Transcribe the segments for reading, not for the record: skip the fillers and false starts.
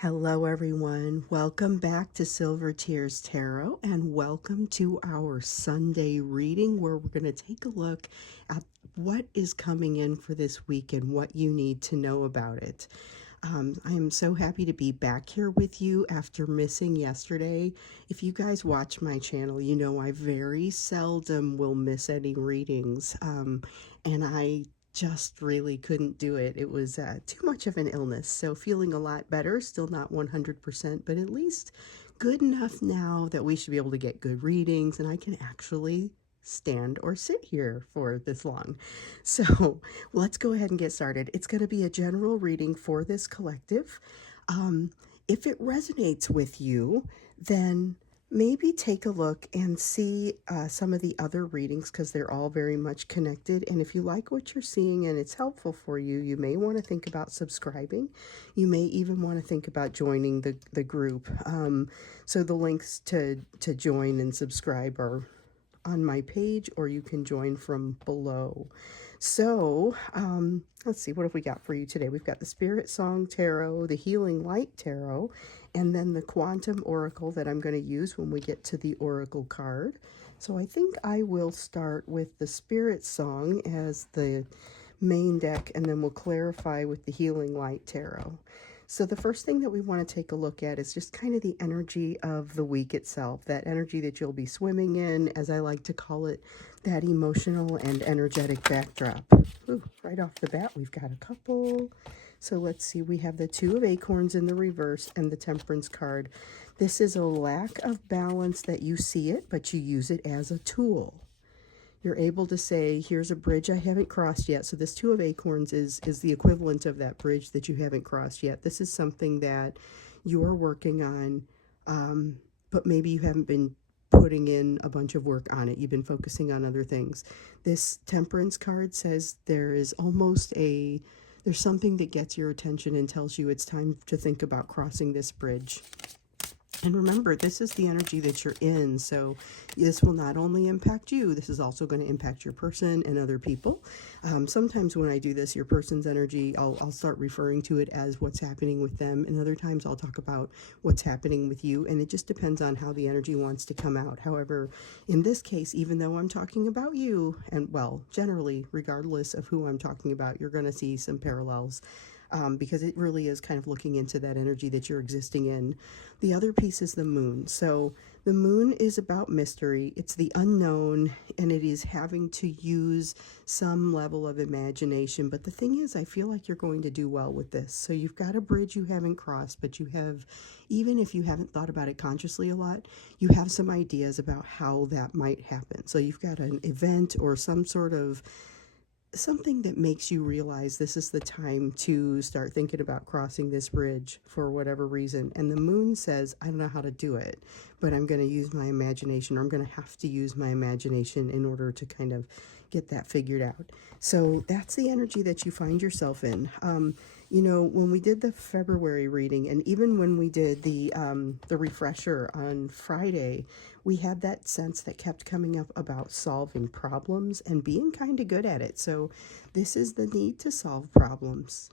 Hello, everyone. Welcome back to Silver Tears Tarot, and welcome to our Sunday reading where we're going to take a look at what is coming in for this week and what you need to know about it. I am so happy to be back here with you after missing yesterday. If you guys watch my channel, you know I very seldom will miss any readings, and I just really couldn't do it. It was too much of an illness, so feeling a lot better, still not 100%, but at least good enough now that we should be able to get good readings, and I can actually stand or sit here for this long. So let's go ahead and get started. It's going to be a general reading for this collective. If it resonates with you, then maybe take a look and see some of the other readings because they're all very much connected. And if you like what you're seeing and it's helpful for you, you may want to think about subscribing. You may even want to think about joining the group. So the links to join and subscribe are on my page, or you can join from below. So let's see, what have we got for you today? We've got the Spirit Song Tarot, the Healing Light Tarot, and then the Quantum Oracle that I'm going to use when we get to the Oracle card. So I think I will start with the Spirit Song as the main deck, and then we'll clarify with the Healing Light Tarot. So the first thing that we want to take a look at is just kind of the energy of the week itself, that energy that you'll be swimming in, as I like to call it, that emotional and energetic backdrop. Ooh, right off the bat, we've got a couple. So let's see, we have the Two of Acorns in the reverse and the Temperance card. This is a lack of balance that you see it, but you use it as a tool. You're able to say, here's a bridge I haven't crossed yet. So this Two of Acorns is the equivalent of that bridge that you haven't crossed yet. This is something that you're working on, but maybe you haven't been putting in a bunch of work on it. You've been focusing on other things. This Temperance card says there's something that gets your attention and tells you it's time to think about crossing this bridge. And remember, this is the energy that you're in, so this will not only impact you, this is also going to impact your person and other people. Sometimes when I do this, your person's energy, I'll start referring to it as what's happening with them, and other times I'll talk about what's happening with you, and it just depends on how the energy wants to come out. However, in this case, even though I'm talking about you, and well, generally, regardless of who I'm talking about, you're going to see some parallels. Because it really is kind of looking into that energy that you're existing in. The other piece is the moon. So the moon is about mystery. It's the unknown, and it is having to use some level of imagination. But the thing is, I feel like you're going to do well with this. So you've got a bridge you haven't crossed, but you have, even if you haven't thought about it consciously a lot, you have some ideas about how that might happen. So you've got an event or some sort of something that makes you realize this is the time to start thinking about crossing this bridge for whatever reason. And the moon says, I don't know how to do it, but I'm going to use my imagination, or I'm going to have to use my imagination in order to kind of get that figured out. So that's the energy that you find yourself in. You know, when we did the February reading, and even when we did the refresher on Friday, we had that sense that kept coming up about solving problems and being kind of good at it. So this is the need to solve problems.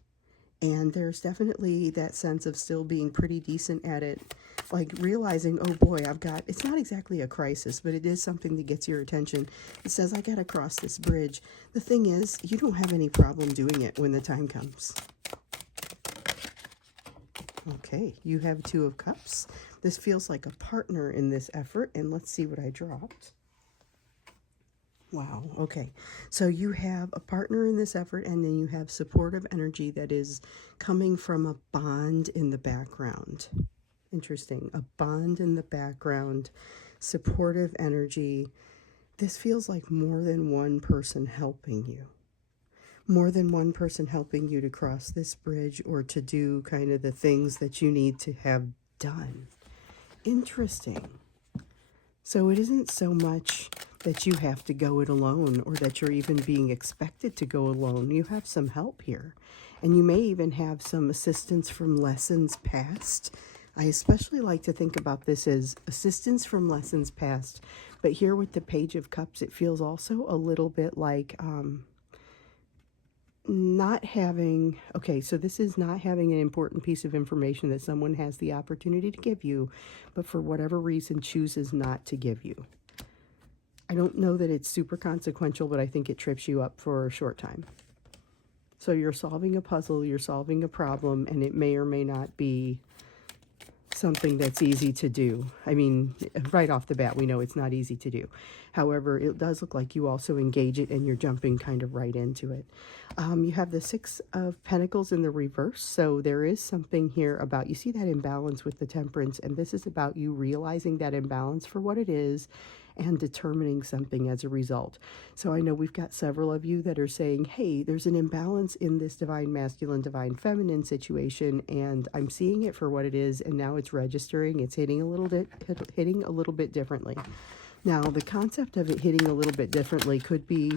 And there's definitely that sense of still being pretty decent at it, like realizing, oh boy, it's not exactly a crisis, but it is something that gets your attention. It says, I got to cross this bridge. The thing is, you don't have any problem doing it when the time comes. Okay, you have Two of Cups. This feels like a partner in this effort, and let's see what I dropped. Wow, okay. So you have a partner in this effort, and then you have supportive energy that is coming from a bond in the background. Interesting. A bond in the background, supportive energy. This feels like more than one person helping you. More than one person helping you to cross this bridge or to do kind of the things that you need to have done. Interesting. So it isn't so much that you have to go it alone, or that you're even being expected to go alone. You have some help here. And you may even have some assistance from lessons past. I especially like to think about this as assistance from lessons past. But here with the Page of Cups, it feels also a little bit like not having, okay, so this is not having an important piece of information that someone has the opportunity to give you, but for whatever reason chooses not to give you. I don't know that it's super consequential, but I think it trips you up for a short time. So you're solving a puzzle, you're solving a problem, and it may or may not be something that's easy to do. I mean, right off the bat, we know it's not easy to do. However, it does look like you also engage it and you're jumping kind of right into it. You have the Six of Pentacles in the reverse. So there is something here about, you see that imbalance with the Temperance, and this is about you realizing that imbalance for what it is and determining something as a result. So I know we've got several of you that are saying, hey, there's an imbalance in this divine masculine, divine feminine situation, and I'm seeing it for what it is, and now it's registering, it's hitting a little bit differently. Now, the concept of it hitting a little bit differently could be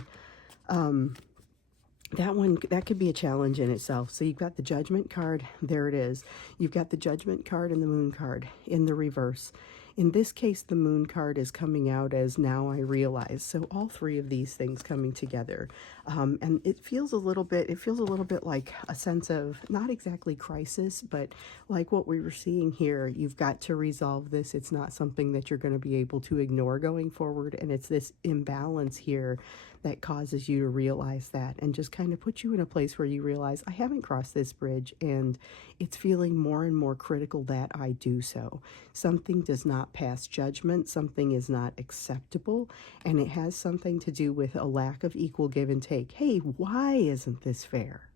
that could be a challenge in itself. So you've got the Judgment card, there it is. You've got the Judgment card and the Moon card in the reverse. In this case, the Moon card is coming out as now I realize. So all three of these things coming together. And it feels a little bit like a sense of, not exactly crisis, but like what we were seeing here. You've got to resolve this. It's not something that you're going to be able to ignore going forward. And it's this imbalance here that causes you to realize that, and just kind of put you in a place where you realize, I haven't crossed this bridge, and it's feeling more and more critical that I do so. Something does not pass judgment, something is not acceptable, and it has something to do with a lack of equal give and take. Hey, why isn't this fair?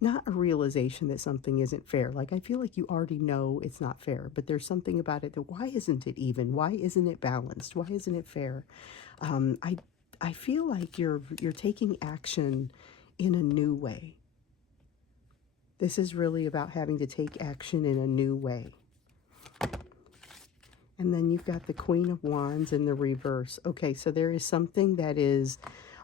Not a realization that something isn't fair. Like, I feel like you already know it's not fair, but there's something about it that, why isn't it even? Why isn't it balanced? Why isn't it fair? I feel like you're taking action in a new way. This is really about having to take action in a new way. And then you've got the Queen of Wands in the reverse. Okay, so there is something that is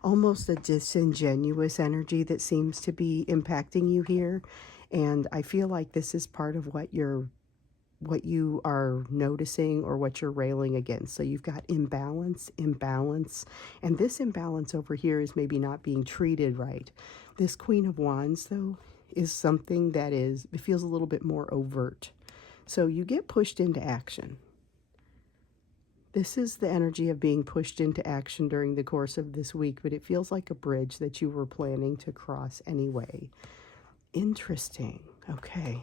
almost a disingenuous energy that seems to be impacting you here. And I feel like this is part of what you are noticing or what you're railing against. So you've got imbalance, and this imbalance over here is maybe not being treated right. This Queen of Wands, though, is something that it feels a little bit more overt. So you get pushed into action. This is the energy of being pushed into action during the course of this week, but it feels like a bridge that you were planning to cross anyway. Interesting. Okay.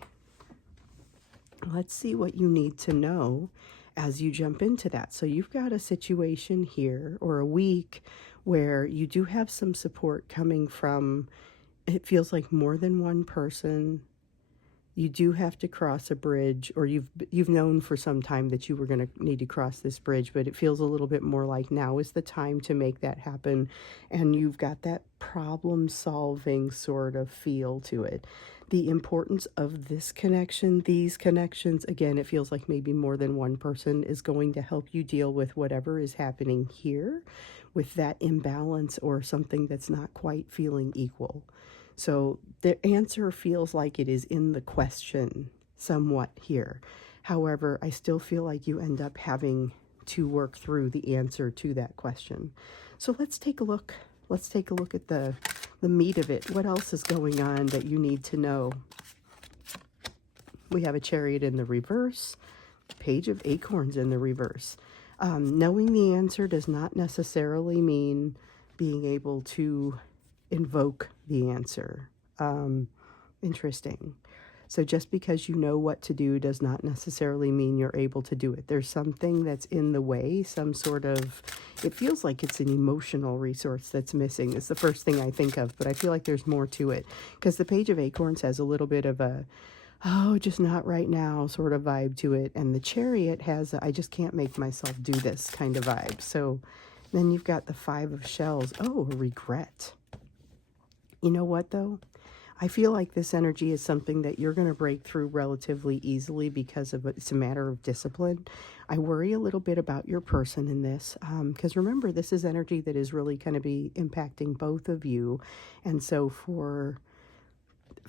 Let's see what you need to know as you jump into that. So you've got a situation here, or a week, where you do have some support coming from, it feels like, more than one person. You do have to cross a bridge, or you've known for some time that you were going to need to cross this bridge, but it feels a little bit more like now is the time to make that happen. And you've got that problem solving sort of feel to it. The importance of this connection, these connections, again, it feels like maybe more than one person is going to help you deal with whatever is happening here with that imbalance or something that's not quite feeling equal. So the answer feels like it is in the question somewhat here. However, I still feel like you end up having to work through the answer to that question. So let's take a look. Let's take a look at the meat of it. What else is going on that you need to know? We have a Chariot in the reverse, Page of Acorns in the reverse. Knowing the answer does not necessarily mean being able to invoke the answer. Interesting. So just because you know what to do does not necessarily mean you're able to do it. There's something that's in the way, some sort of, it feels like it's an emotional resource that's missing. It's the first thing I think of, but I feel like there's more to it. Because the Page of Acorns has a little bit of a, oh, just not right now sort of vibe to it. And the Chariot has a, I just can't make myself do this kind of vibe. So then you've got the Five of Shells. Oh, a regret. You know what, though? I feel like this energy is something that you're going to break through relatively easily because of it's a matter of discipline. I worry a little bit about your person in this because remember, this is energy that is really going to be impacting both of you. And so for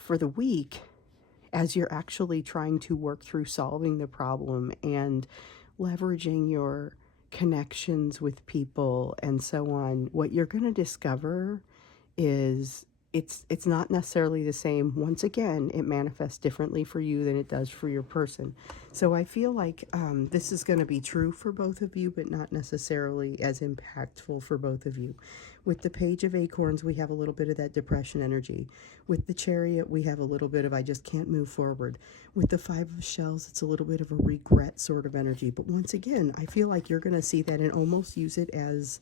the week, as you're actually trying to work through solving the problem and leveraging your connections with people and so on, what you're going to discover is it's not necessarily the same. Once again, it manifests differently for you than it does for your person. So I feel like this is going to be true for both of you, but not necessarily as impactful for both of you. With the Page of Acorns, we have a little bit of that depression energy. With the Chariot, we have a little bit of I just can't move forward. With the Five of Shells, it's a little bit of a regret sort of energy. But once again, I feel like you're going to see that and almost use it as,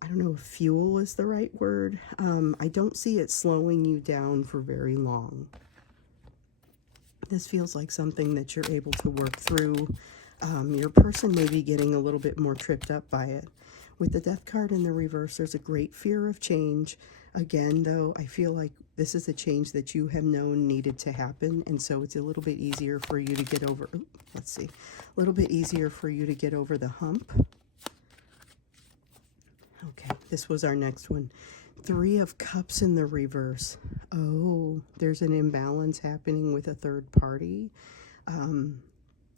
I don't know if fuel is the right word. I don't see it slowing you down for very long. This feels like something that you're able to work through. Your person may be getting a little bit more tripped up by it. With the Death card in the reverse, there's a great fear of change. Again, though, I feel like this is a change that you have known needed to happen, and so it's a little bit easier for you to get over, let's see, a little bit easier for you to get over the hump. Okay, this was our next one. Three of Cups in the reverse. Oh, there's an imbalance happening with a third party.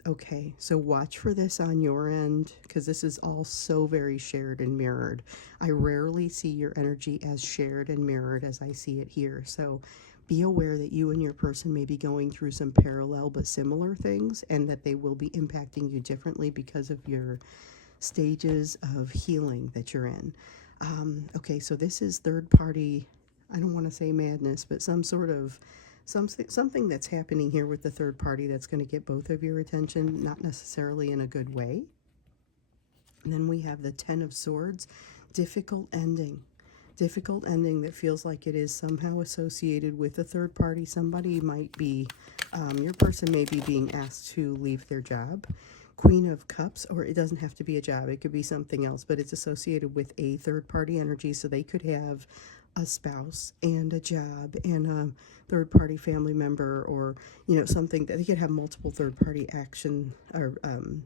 Okay, so watch for this on your end, because this is all so very shared and mirrored. I rarely see your energy as shared and mirrored as I see it here. So be aware that you and your person may be going through some parallel but similar things, and that they will be impacting you differently because of your stages of healing that you're in. Okay, so this is third party, I don't want to say madness, but some sort of something that's happening here with the third party that's going to get both of your attention, not necessarily in a good way. And then we have the Ten of Swords, difficult ending. Difficult ending that feels like it is somehow associated with a third party. Somebody might be, your person may be being asked to leave their job. Queen of Cups, or it doesn't have to be a job, it could be something else, but it's associated with a third party energy. So they could have a spouse and a job and a third party family member, or something that they could have multiple third party action or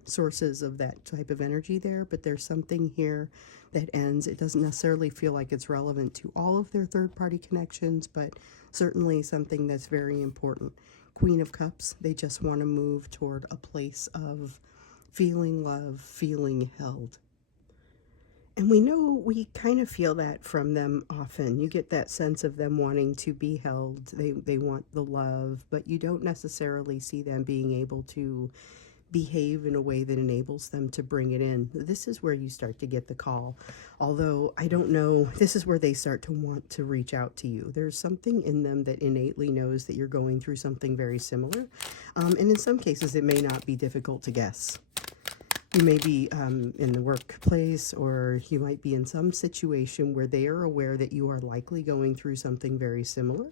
sources of that type of energy there. But there's something here that ends. It doesn't necessarily feel like it's relevant to all of their third party connections, but certainly something that's very important. Queen of Cups, they just want to move toward a place of feeling love, feeling held. And we know, we kind of feel that from them often. You get that sense of them wanting to be held. They want the love, but you don't necessarily see them being able to behave in a way that enables them to bring it in. This is where you start to get the call. Although, I don't know, this is where they start to want to reach out to you. There's something in them that innately knows that you're going through something very similar. And in some cases, it may not be difficult to guess. You may be in the workplace, or you might be in some situation where they are aware that you are likely going through something very similar.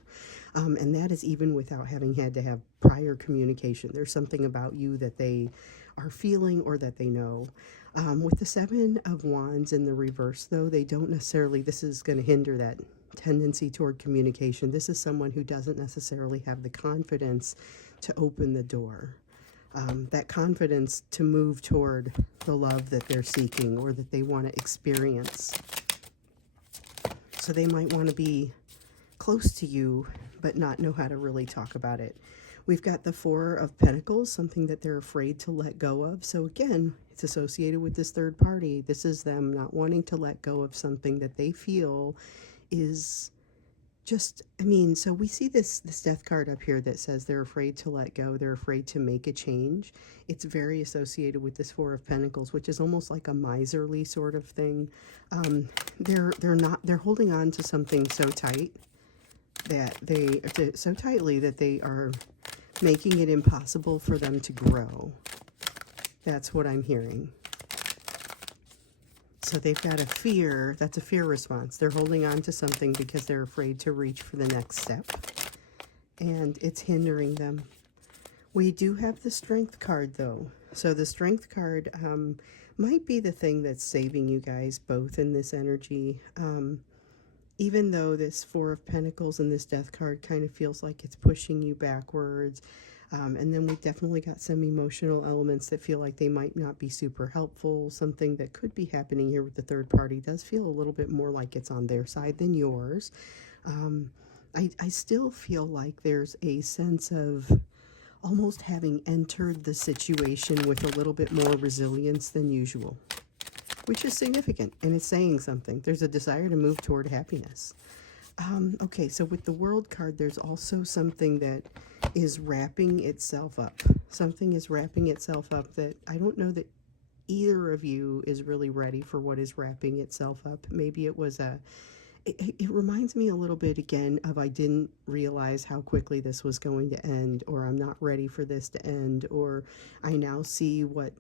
And that is even without having had to have prior communication. There's something about you that they are feeling or that they know. With the Seven of Wands in the reverse, though, they don't necessarily, this is going to hinder that tendency toward communication. This is someone who doesn't necessarily have the confidence to open the door. That confidence to move toward the love that they're seeking or that they want to experience. So they might want to be close to you, but not know how to really talk about it. We've got the Four of Pentacles, something that they're afraid to let go of. So again, it's associated with this third party. This is them not wanting to let go of something that they feel is just, so we see this Death card up here that says they're afraid to let go. They're afraid to make a change. It's very associated with this Four of Pentacles, which is almost like a miserly sort of thing. They're holding on to something so tight that so tightly that they are making it impossible for them to grow. That's what I'm hearing. So they've got a fear, that's a fear response. They're holding on to something because they're afraid to reach for the next step. And it's hindering them. We do have the Strength card, though. So the Strength card might be the thing that's saving you guys both in this energy. Even though this Four of Pentacles and this Death card kind of feels like it's pushing you backwards. And then we definitely got some emotional elements that feel like they might not be super helpful. Something that could be happening here with the third party does feel a little bit more like it's on their side than yours. I still feel like there's a sense of almost having entered the situation with a little bit more resilience than usual, which is significant, and it's saying something. There's a desire to move toward happiness. Okay, so with the world card, there's also something that is wrapping itself up. Something is wrapping itself up that I don't know that either of you is really ready for what is wrapping itself up. Maybe it was it reminds me a little bit again of I didn't realize how quickly this was going to end, or I'm not ready for this to end, or I now see what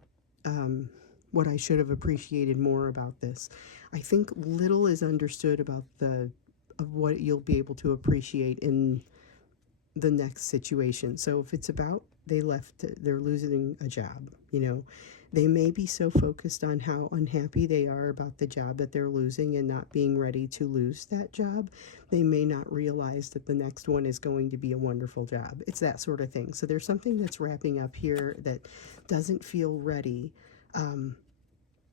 I should have appreciated more about this. I think little is understood about the of what you'll be able to appreciate in the next situation. So if it's about they're losing a job, they may be so focused on how unhappy they are about the job that they're losing and not being ready to lose that job, they may not realize that the next one is going to be a wonderful job. It's that sort of thing. So there's something that's wrapping up here that doesn't feel ready.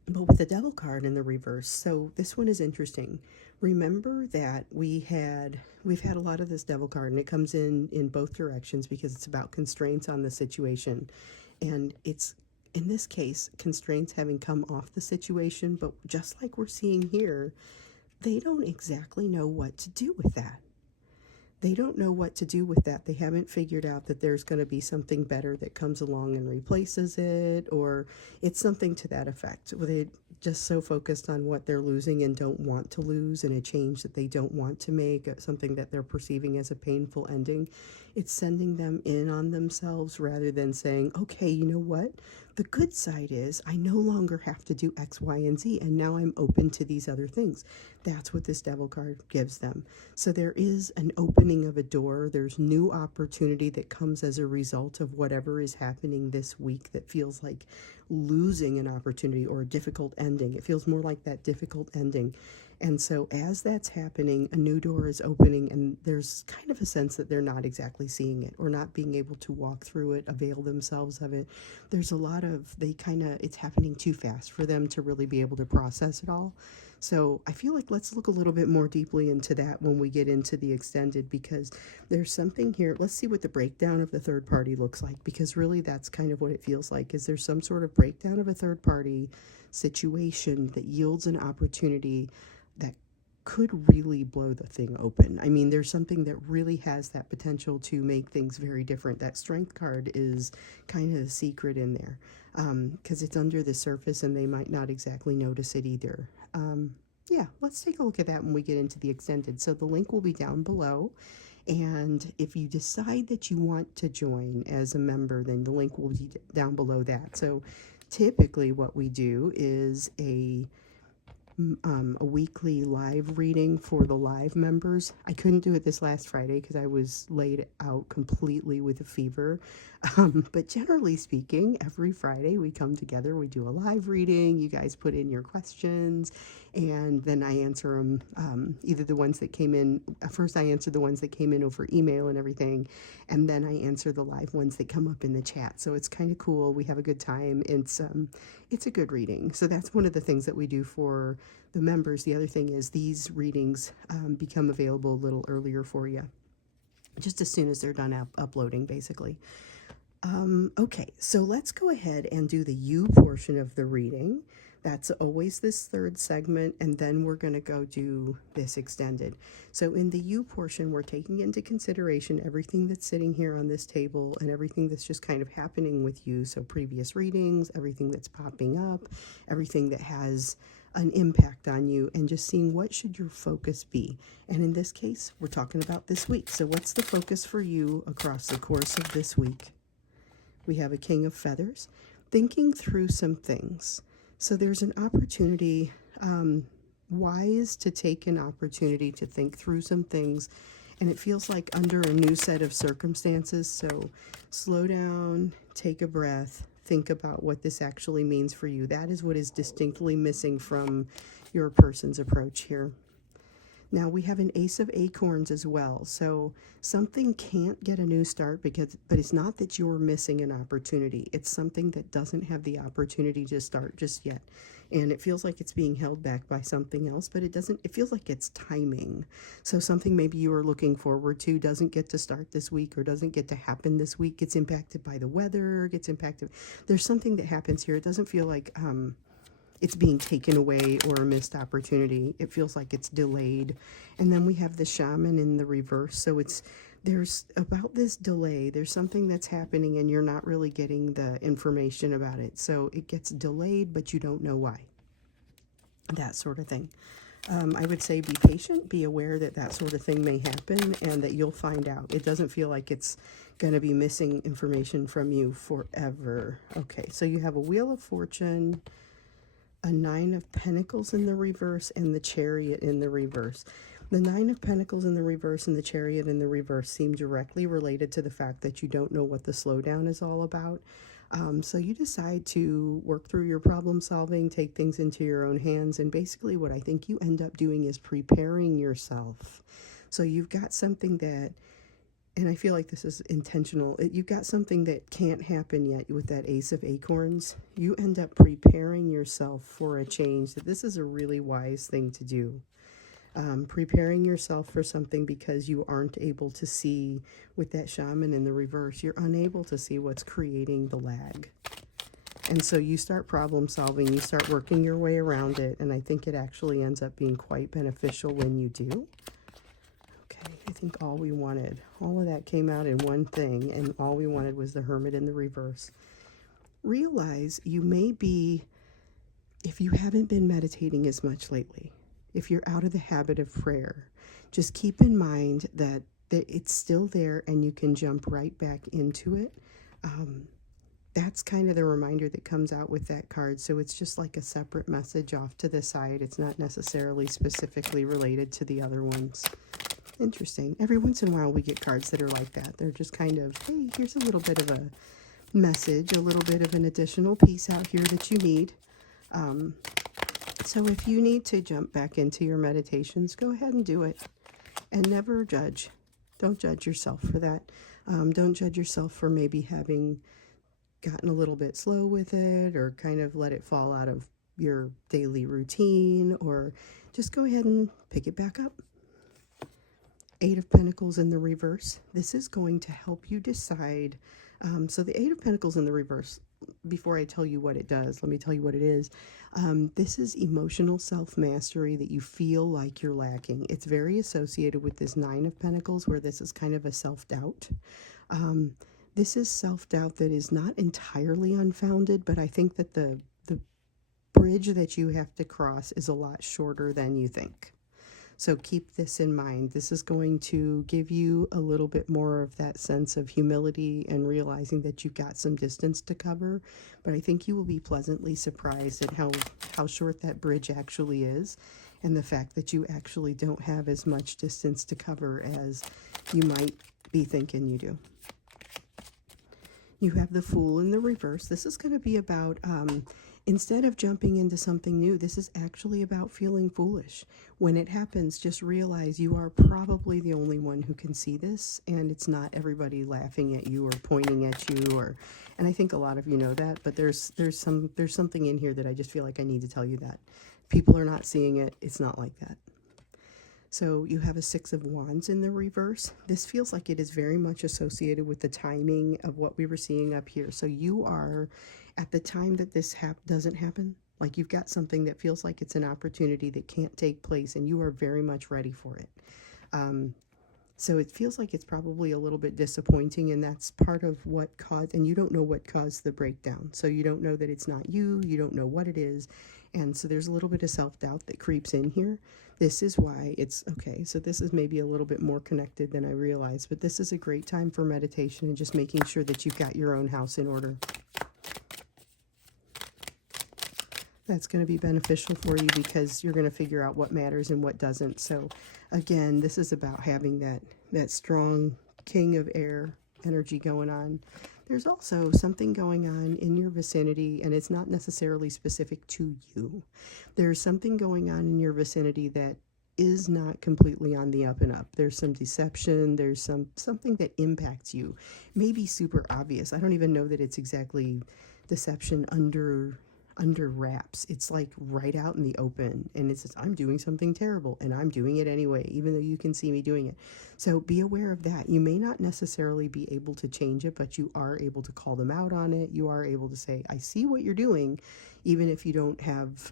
But with the devil card in the reverse, so this one is interesting. Remember that we've had a lot of this devil card, and it comes in both directions because it's about constraints on the situation, and it's in this case constraints having come off the situation. But just like we're seeing here, they don't exactly know what to do with that. They don't know what to do with that. They haven't figured out that there's going to be something better that comes along and replaces it, or it's something to that effect. They're just so focused on what they're losing and don't want to lose, and a change that they don't want to make, something that they're perceiving as a painful ending. It's sending them in on themselves rather than saying, okay, you know what? The good side is I no longer have to do X, Y, and Z, and now I'm open to these other things. That's what this devil card gives them. So there is an opening of a door. There's new opportunity that comes as a result of whatever is happening this week that feels like losing an opportunity or a difficult ending. It feels more like that difficult ending. And so as that's happening, a new door is opening, and there's kind of a sense that they're not exactly seeing it or not being able to walk through it, avail themselves of it. There's a lot of, it's happening too fast for them to really be able to process it all. So I feel like let's look a little bit more deeply into that when we get into the extended, because there's something here. Let's see what the breakdown of the third party looks like, because really that's kind of what it feels like. Is there some sort of breakdown of a third party situation that yields an opportunity that could really blow the thing open? I mean, there's something that really has that potential to make things very different. That strength card is kind of the secret in there, because it's under the surface and they might not exactly notice it either. Yeah, let's take a look at that when we get into the extended. So the link will be down below. And if you decide that you want to join as a member, then the link will be down below that. So typically what we do is a weekly live reading for the live members. I couldn't do it this last Friday because I was laid out completely with a fever. But generally speaking, every Friday we come together, we do a live reading. You guys put in your questions, and then I answer them. Either the ones that came in, first I answer the ones that came in over email and everything, and then I answer the live ones that come up in the chat. So it's kind of cool. We have a good time. It's a good reading. So that's one of the things that we do for the members. The other thing is these readings become available a little earlier for you, just as soon as they're done uploading, basically. Okay, so let's go ahead and do the you portion of the reading. That's always this third segment, and then we're going to go do this extended. So in the you portion, we're taking into consideration everything that's sitting here on this table and everything that's just kind of happening with you. So previous readings, everything that's popping up, everything that has an impact on you, and just seeing what should your focus be. And in this case, we're talking about this week. So what's the focus for you across the course of this week? We have a King of Feathers, thinking through some things. So there's an opportunity, wise to take an opportunity to think through some things, and it feels like under a new set of circumstances. So slow down, take a breath, think about what this actually means for you. That is what is distinctly missing from your person's approach here. Now we have an Ace of Acorns as well. So something can't get a new start but it's not that you're missing an opportunity. It's something that doesn't have the opportunity to start just yet. And it feels like it's being held back by something else, but it feels like it's timing. So something maybe you were looking forward to doesn't get to start this week or doesn't get to happen this week. Gets impacted by the weather, gets impacted. There's something that happens here. It doesn't feel like, it's being taken away or a missed opportunity. It feels like it's delayed. And then we have the shaman in the reverse. So there's about this delay. There's something that's happening and you're not really getting the information about it. So it gets delayed, but you don't know why. That sort of thing. I would say be patient, be aware that that sort of thing may happen and that you'll find out. It doesn't feel like it's going to be missing information from you forever. Okay, so you have a Wheel of Fortune, a Nine of Pentacles in the reverse, and the Chariot in the reverse. The Nine of Pentacles in the reverse and the Chariot in the reverse seem directly related to the fact that you don't know what the slowdown is all about. So you decide to work through your problem solving, take things into your own hands, and basically what I think you end up doing is preparing yourself. So you've got something that, and I feel like this is intentional, you've got something that can't happen yet with that Ace of Acorns. You end up preparing yourself for a change. That this is a really wise thing to do. Preparing yourself for something because you aren't able to see with that shaman in the reverse. You're unable to see what's creating the lag. And so you start problem solving, you start working your way around it, and I think it actually ends up being quite beneficial when you do. Okay, I think all of that came out in one thing, and all we wanted was the Hermit in the reverse. Realize you may be, if you haven't been meditating as much lately, if you're out of the habit of prayer, just keep in mind that it's still there and you can jump right back into it. That's kind of the reminder that comes out with that card. So it's just like a separate message off to the side. It's not necessarily specifically related to the other ones. Interesting. Every once in a while we get cards that are like that. They're just kind of, hey, here's a little bit of a message, a little bit of an additional piece out here that you need. So if you need to jump back into your meditations, go ahead and do it. And never judge. Don't judge yourself for that. Don't judge yourself for maybe having gotten a little bit slow with it or kind of let it fall out of your daily routine, or just go ahead and pick it back up. Eight of Pentacles in the reverse. This is going to help you decide. So the Eight of Pentacles in the reverse, before I tell you what it does, let me tell you what it is. This is emotional self-mastery that you feel like you're lacking. It's very associated with this Nine of Pentacles, where this is kind of a self-doubt. This is self-doubt that is not entirely unfounded, but I think that the bridge that you have to cross is a lot shorter than you think. So keep this in mind. This is going to give you a little bit more of that sense of humility and realizing that you've got some distance to cover. But I think you will be pleasantly surprised at how short that bridge actually is, and the fact that you actually don't have as much distance to cover as you might be thinking you do. You have the Fool in the reverse. This is going to be about, instead of jumping into something new, this is actually about feeling foolish. When it happens, just realize you are probably the only one who can see this, and it's not everybody laughing at you or pointing at you, and I think a lot of you know that, but there's something in here that I just feel like I need to tell you that. People are not seeing it. It's not like that. So you have a Six of Wands in the reverse. This feels like it is very much associated with the timing of what we were seeing up here. So you are, at the time that this doesn't happen, like you've got something that feels like it's an opportunity that can't take place, and you are very much ready for it. So it feels like it's probably a little bit disappointing, and that's part of what caused, and you don't know what caused the breakdown. So you don't know that it's not you, you don't know what it is, and so there's a little bit of self-doubt that creeps in here. This is why it's, okay, so this is maybe a little bit more connected than I realized, but this is a great time for meditation and just making sure that you've got your own house in order. That's going to be beneficial for you because you're going to figure out what matters and what doesn't. So again, this is about having that strong King of Air energy going on. There's also something going on in your vicinity, and it's not necessarily specific to you. There's something going on in your vicinity that is not completely on the up and up. There's some deception. There's something that impacts you. Maybe super obvious. I don't even know that it's exactly deception under wraps. It's like right out in the open, and it says, I'm doing something terrible and I'm doing it anyway, even though you can see me doing it. So be aware of that. You may not necessarily be able to change it, but you are able to call them out on it. You are able to say, I see what you're doing, even if you don't have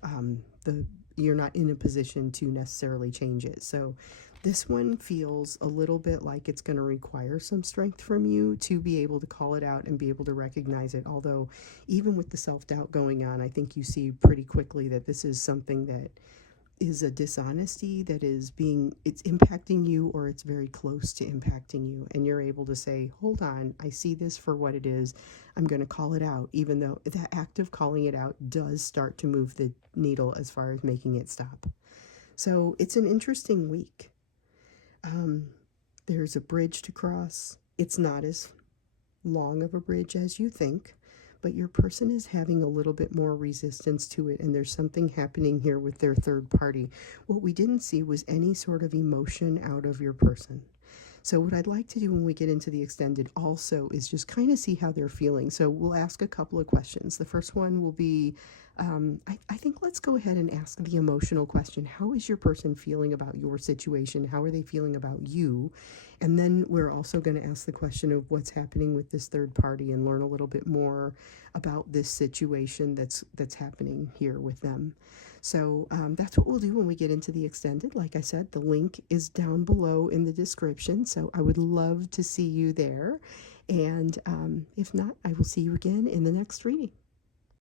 you're not in a position to necessarily change it. So this one feels a little bit like it's going to require some strength from you to be able to call it out and be able to recognize it. Although, even with the self-doubt going on, I think you see pretty quickly that this is something that is a dishonesty that is it's impacting you, or it's very close to impacting you, and you're able to say, hold on, I see this for what it is. I'm going to call it out, even though that act of calling it out does start to move the needle as far as making it stop. So it's an interesting week. There's a bridge to cross. It's not as long of a bridge as you think, but your person is having a little bit more resistance to it, and there's something happening here with their third party. What we didn't see was any sort of emotion out of your person. So what I'd like to do when we get into the extended also is just kind of see how they're feeling. So we'll ask a couple of questions. The first one will be, I think let's go ahead and ask the emotional question. How is your person feeling about your situation? How are they feeling about you? And then we're also going to ask the question of what's happening with this third party and learn a little bit more about this situation that's happening here with them. So that's what we'll do when we get into the extended. Like I said, the link is down below in the description, so I would love to see you there. And if not, I will see you again in the next reading.